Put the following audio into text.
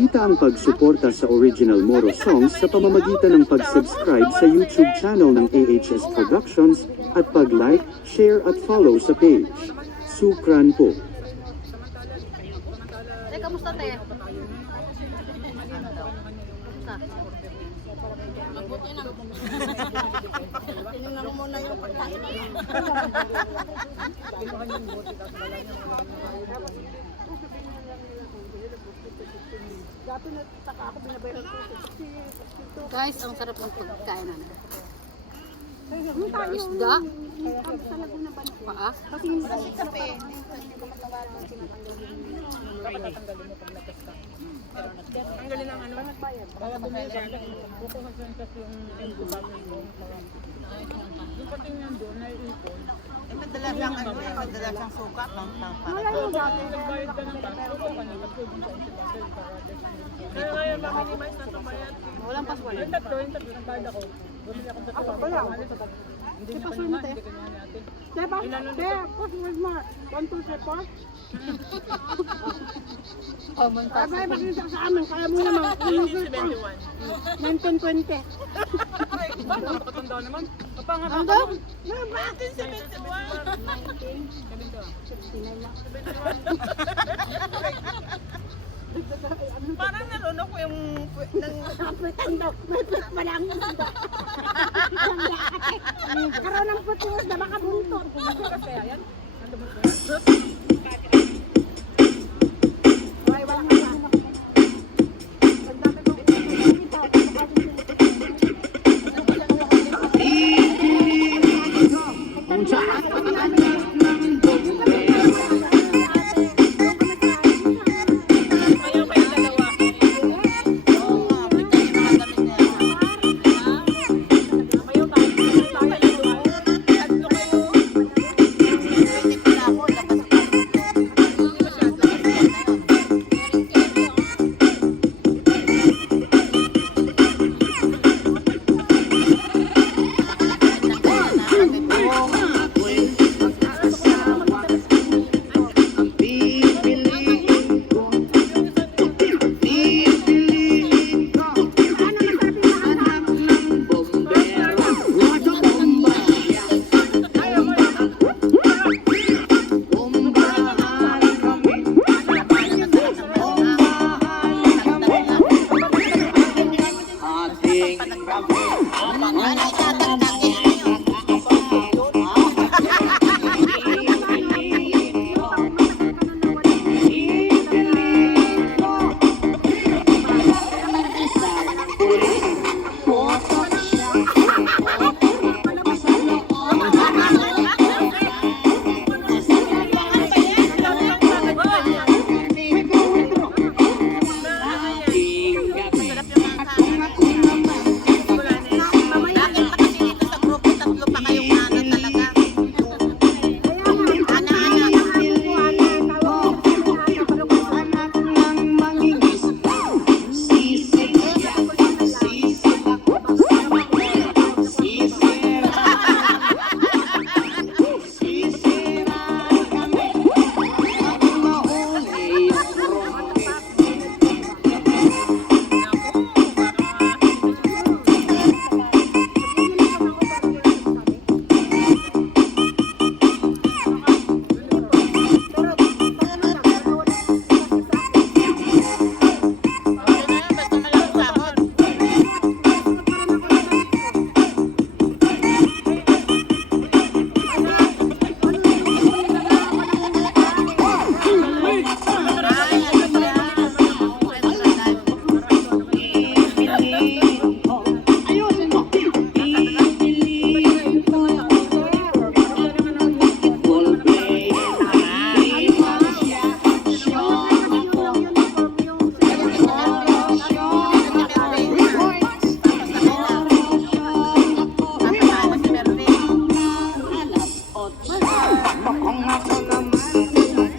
Ipakita ang pagsuporta sa original Moro songs sa pamamagitan ng pag-subscribe sa YouTube channel ng AHS Productions at pag-like, share at follow sa page. Sukran po. Kamusta te? Mabuti na. Tinignan mo muna yung pagkain. Guys, ang sarap ng pagkain na. Isda? Paa? Kasi hindi kasi kape. Tanggalin ang ano, para bumisan, bukuhan sa yung incubator mo. Yung pating yan doon, naiipon. Madalas lang ano eh, madalas ang suka. Nagbayad ka ng tax, ito pa na pagtubong sa incubator para kaya kaya ma-minimize na ito bayad. Walang password. Yung tatlo, nagbayad ako. Bumili akong tatlo. Hindi na pa naman, hindi ka naman natin. Diba? Password mo. 1, 2, 3, 4. Abay, makinig sa amin. Kaya mo naman. 1920. Nakatanda naman. Kapangat ako. Hanggang? Bakit 71? 69 lang. Parang nalunok ko yung Kapitan daw. May put pa lang. Karoon ng putos na baka buntot. Kaya yan? Ano ba?